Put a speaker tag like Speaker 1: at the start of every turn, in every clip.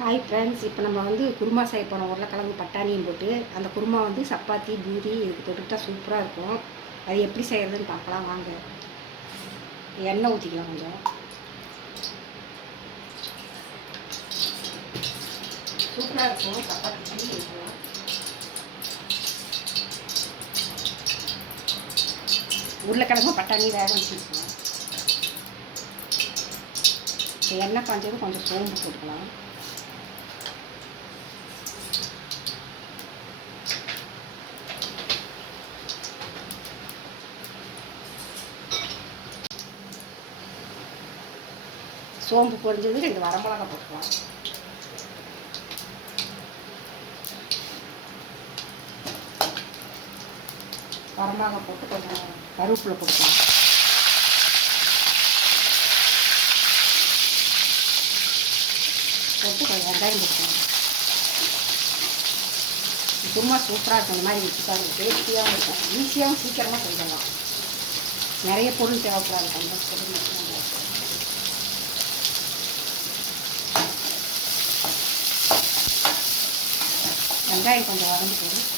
Speaker 1: Hi friends இப்போ நம்ம வந்து குருமா செய்ய போகிறோம் உருளைக்கிழங்கு பட்டாணியும் போட்டு அந்த குருமா வந்து சப்பாத்தி பூரி இதுக்கு தொட்டுக்கிட்டா சூப்பராக இருக்கும். அது எப்படி செய்கிறதுன்னு பார்க்கலாம். வாங்க. எண்ணெய் ஊற்றிக்கலாம் கொஞ்சம். சூப்பராக இருக்கும். சப்பாத்தி பூரி உருளைக்கிழங்கும் பட்டாணி வேக வச்சுருக்கலாம் எண்ணெய் காஞ்சதும் கொஞ்சம் சோம்பு போட்டுக்கலாம். சோம்பு பொரிஞ்சது ரெண்டு வரமிளகா போட்டுக்கலாம். வரமிளகா போட்டு கொஞ்சம் கருவேப்பில் போட்டுக்கலாம். போட்டு கொஞ்சம் வெங்காயம் போட்டுக்கலாம். சும்மா சூப்பராக இருக்கும். இந்த மாதிரி வச்சு பாருங்க. டேஸ்டியாகவும் இருக்கும். ஈஸியாகவும் சீக்கிரமாக செஞ்சிடலாம். நிறைய பொருள் தேவைப்படாது. கொஞ்சம் பொருள் மட்டும் தான் தேவைப்படும். வெங்காயம் கொஞ்சம் வதங்கி போடும்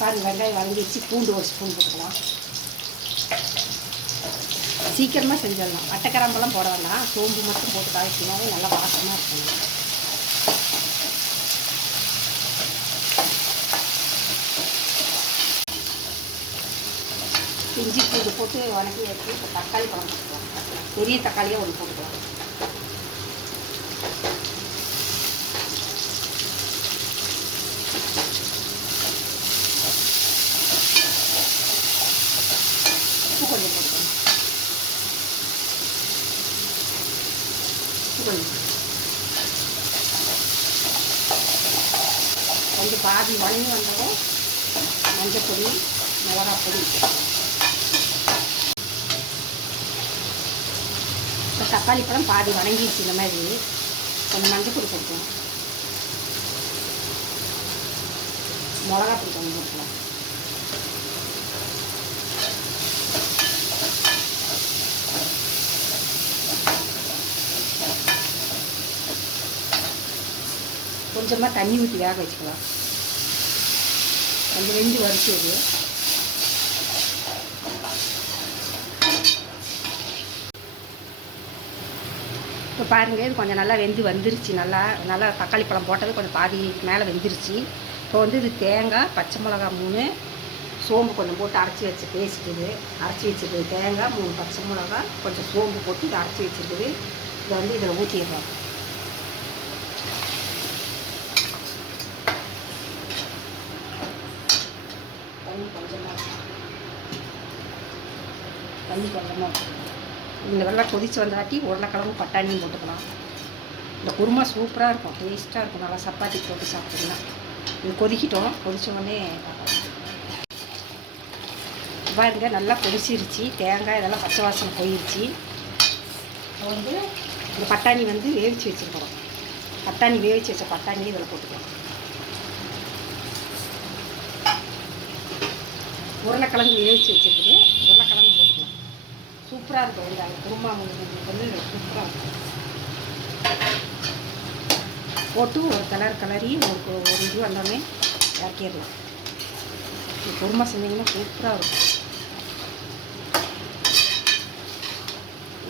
Speaker 1: பாருங்கள் வெங்காயம் வதங்கிடுச்சு பூண்டு ஒரு ஸ்பூன் போட்டுக்கலாம். சீக்கிரமாக செஞ்சிடலாம். அட்டைக்கரம்பெல்லாம் போட வேண்டாம். சோம்பு மட்டும் போட்டு காய்ச்சினாவே நல்லா வாசமாக இருக்கும். இஞ்சி பூண்டு போட்டு வணக்கி வச்சு இப்போ தக்காளி பழம் போட்டுக்கலாம் பெரிய தக்காளியாக ஒன்று போட்டுக்கலாம். உப்பு கொஞ்சம் போட்டுக்கலாம் உப்பு கொஞ்சம் கொஞ்சம் பாதி வணங்கி வந்ததும் மஞ்சள் பொடி மிளகாய் பொடி இப்போ தக்காளி பழம் பாதி வணங்கிடுச்சு இந்த மாதிரி. கொஞ்சம் மஞ்சள் பொடி போட்டுக்கலாம். மிளகா பொடி கொஞ்சம் கொடுக்கலாம் கொஞ்சமாக தண்ணி ஊற்றி வேக வச்சுக்கலாம். கொஞ்சம் வெந்து வரிச்சு இப்போ பாருங்கள் இது கொஞ்சம் நல்லா வெந்து வந்துருச்சு. நல்லா நல்லா தக்காளி பழம் போட்டது கொஞ்சம் பாதி மேலே வெந்துருச்சு. இப்போ வந்து இது தேங்காய் பச்சை மிளகா மூணு சோம்பு கொஞ்சம் போட்டு அரைச்சி வச்சு பேஸ்ட் இது. அரைச்சி வச்சுருக்குது தேங்காய் மூணு பச்சை மிளகா கொஞ்சம் சோம்பு போட்டு இதை அரைச்சி வச்சிருக்குது இதை வந்து இதில் ஊற்றிடுறோம் தண்ணி கொஞ்சமாக தண்ணி கொஞ்சமாக இந்த வெள்ளம் கொதித்து வந்தாட்டி உருளைக்கிழங்கு பட்டாணியும் போட்டுக்கலாம். இந்த குருமா சூப்பராக இருக்கும் டேஸ்ட்டாக இருக்கும். நல்லா சப்பாத்தி போட்டு சாப்பிட்டுக்கலாம் இது கொதிக்கிட்டோம். கொதித்தவொடனே பாருங்க நல்லா கொதிச்சிருச்சு. தேங்காய் இதெல்லாம் பச்சை வாசனை போயிருச்சு. இப்போ வந்து இந்த பட்டாணி வந்து வேவிச்சு வச்சுருக்கிறோம் பட்டாணி வேவிச்சு வச்ச பட்டாணி இதில் போட்டுக்கலாம். உருளைக்கிழங்கு வேவிச்சு வச்சுருக்குது. உருளைக்கிழங்கு போட்டு சூப்பராக இருக்கும். இந்த குருமா உங்களுக்கு வந்து சூப்பராக இருக்கும். போட்டு ஒரு கலர் கலரி ஒரு ஒரு இது வந்தோடனே இறக்கிடலாம். குருமா செஞ்சிங்கன்னா சூப்பராக இருக்கும்.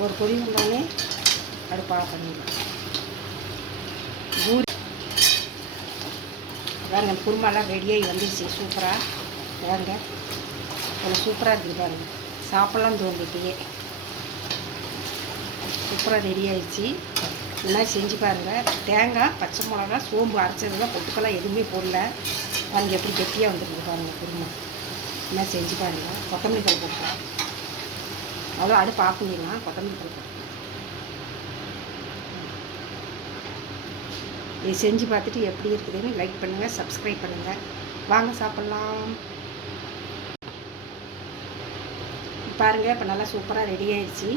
Speaker 1: ஒரு பொடி வந்தோடனே அடுப்பாக பண்ணிடலாம். பூரி. பாருங்க குருமாலாம் ரெடியாகி வந்துருச்சு. சூப்பராக பாருங்க அவ்வளோ சூப்பராக இருக்குது பாருங்கள் சாப்பிட்லாம் தோண்டிட்டே சூப்பராக ரெடி ஆயிடுச்சு. இந்த மாதிரி செஞ்சு பாருங்கள் தேங்காய் பச்சை மிளகா சோம்பு அரைச்சதுலாம் பொட்டுக்கெல்லாம் எதுவுமே போடல. பாருங்கள் எப்படி கெட்டியாக வந்துருக்கு பாருங்கள் குருமா. இந்த மாதிரி செஞ்சு பாருங்கள் கொத்தமல்லி தலை போட்டுக்கலாம். அவ்வளோ அடுப்பு ஆஃப் பண்ணிடலாம் கொத்தமல்லி தலை போட்டுக்கலாம். இது செஞ்சு பார்த்துட்டு எப்படி இருக்குதுன்னு லைக் பண்ணுங்கள் சப்ஸ்கிரைப் பண்ணுங்கள் வாங்க சாப்பிட்லாம். பாருங்கள் இப்போ நல்லா சூப்பராக ரெடி ஆயிடுச்சு.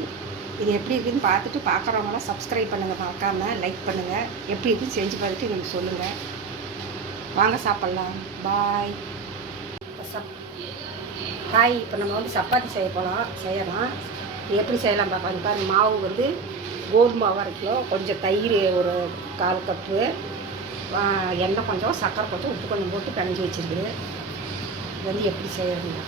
Speaker 1: இது எப்படி இருக்குதுன்னு பார்த்துட்டு பார்க்குறவங்களாம் சப்ஸ்கிரைப் பண்ணுங்கள் பார்க்காம லைக் பண்ணுங்கள் எப்படி இருக்குன்னு செஞ்சு பார்த்துட்டு எனக்கு சொல்லுங்கள் வாங்க சாப்பிட்லாம். பாய் இப்போ சப் ஹாய் இப்போ நம்ம வந்து சப்பாத்தி செய்ய போகலாம் செய்யலாம். இது எப்படி செய்யலாம் பார்க்கலாம் பாருங்கள் மாவு வந்து கோதுமை அரை கிலோ கொஞ்சம் தயிர் ஒரு கால் கப்பு எண்ணெய் கொஞ்சம் சக்கரை கொஞ்சம் உப்பு கொஞ்சம் போட்டு பிணைஞ்சி வச்சுருக்கு இது வந்து எப்படி செய்யறதுங்க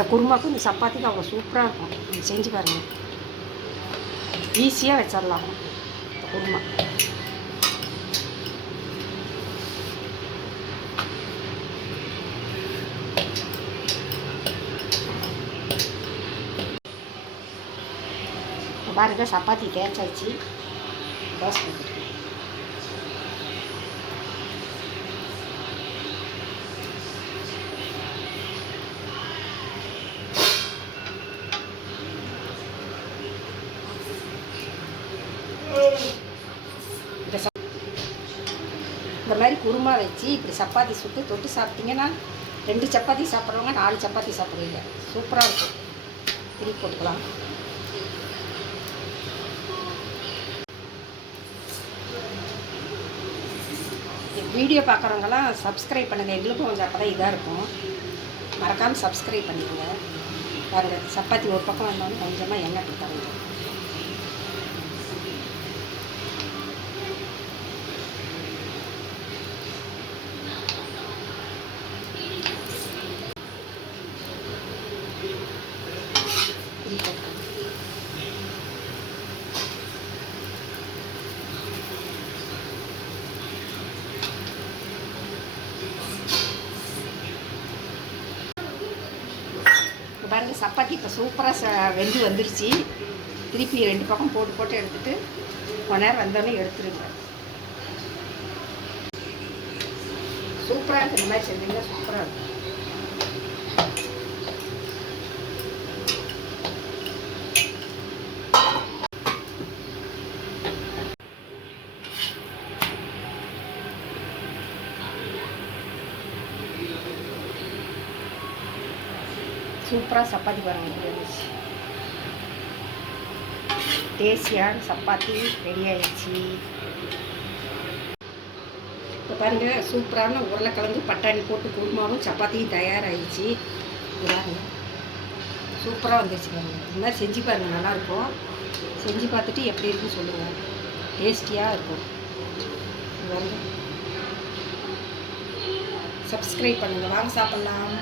Speaker 1: இந்த குருமாக்கும் இந்த சப்பாத்திக்கும் அவ்வளோ சூப்பராக இருக்கும். நீங்கள் செஞ்சு பாருங்கள் ஈஸியாக வச்சிடலாம் இந்த குருமா. பாருங்கள் சப்பாத்தி தேய்ச்சாச்சு தோசை போட்டுருக்கேன் இந்த மாதிரி குருமா வச்சு இப்படி சப்பாத்தி சுட்டு தொட்டு சாப்பிட்டீங்கன்னா ரெண்டு சப்பாத்தி சாப்பிட்றவங்க நாலு சப்பாத்தி சாப்பிடுவீங்க. சூப்பராக இருக்கும். திருப்பி போட்டுக்கலாம். வீடியோ பார்க்குறவங்கலாம் சப்ஸ்கிரைப் பண்ணுங்கள் எங்களுக்கும் கொஞ்சம் அப்போ தான் இதாக இருக்கும். மறக்காமல் சப்ஸ்கிரைப் பண்ணிக்கோங்க. பாருங்கள் சப்பாத்தி ஒரு பக்கம் வந்தோன்னு கொஞ்சமாக எண்ணெய் கொடுத்தாங்க இப்போ பாருங்க சப்பாத்தி இப்போ சூப்பராக ச வெந்து வந்துருச்சு. திருப்பி ரெண்டு பக்கம் போட்டு போட்டு எடுத்துகிட்டு கொஞ்ச நேரம் வந்தோடனே எடுத்துருங்க. சூப்பராக இருக்குது இந்த மாதிரி செஞ்சீங்கன்னா சூப்பராக இருக்கும் சூப்பராக சப்பாத்தி பாருங்கள் இருந்துச்சு. டேஸ்டியான சப்பாத்தி ரெடி ஆயிடுச்சு. இப்போ பாருங்கள் சூப்பரான உருளைக்கிழங்கு பட்டாணி போட்டு குருமாவும் சப்பாத்தியும் தயாராகிடுச்சு பாருங்க சூப்பராக வந்துருச்சு பாருங்கள் இந்த மாதிரி செஞ்சு பாருங்கள் நல்லாயிருக்கும். செஞ்சு பார்த்துட்டு எப்படி இருக்குன்னு சொல்லுங்கள் டேஸ்டியாக இருக்கும். இது சப்ஸ்கிரைப் பண்ணுங்கள் வாங்க சாப்பிட்லாம்.